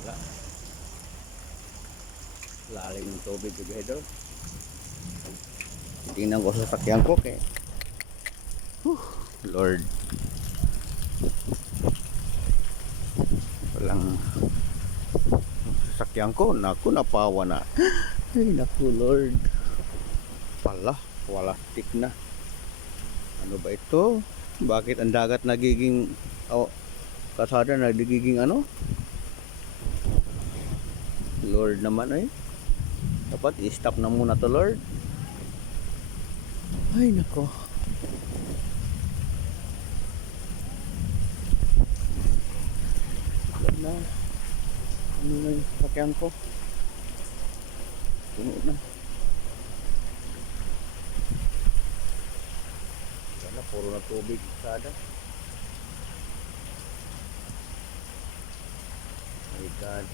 Wala. Lalim ng tubig mga idol. Tingnan ko sa sakyan ko kay Lord. Walang sasakyan ko. Naku, napawa na. Ay naku Lord. Pala, walastik na. Ano ba ito? Bakit ang dagat nagiging kasada nagiging ano? Lord naman ay. Dapat i-stop na muna to Lord. Ay nako. Na. Ano na yung sakyan ko? Puno na. Sana puro na tubig sada. My God.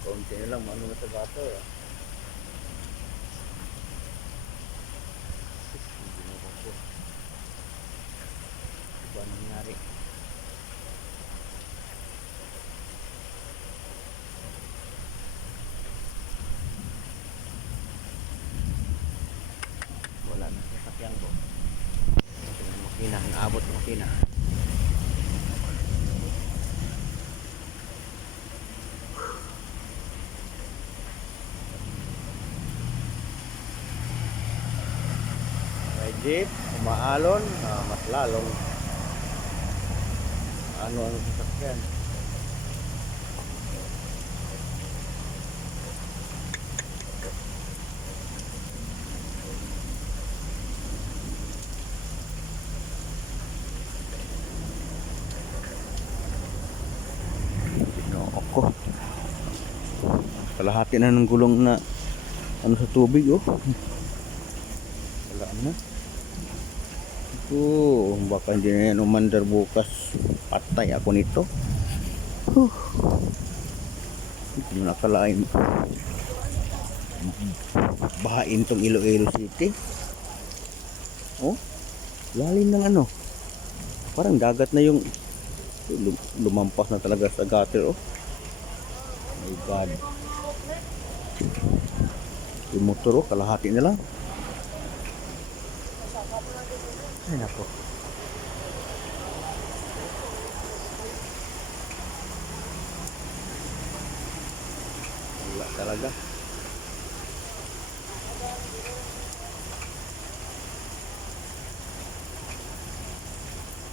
Konti na lang ano na sa gato ah. Hindi na ako. Ano nangyari? Wala na sa sakyan ko. Ito na makina, naabot ng makina. May jeep, umaalon, mas lalong ano ang sasakyan. Ako kalahati na ng gulong na ano sa tubig oh. Wala na. Baka hindi na yan umandar bukas. Patay ako nito. Hindi mo nakalain. Bahain tong Iloilo City. Oh, lalim ng ano. Parang dagat na yung lumampas na talaga sa gutter oh. My God. Yung motor oh, kalahati na lang. Ay nako. Wala talaga.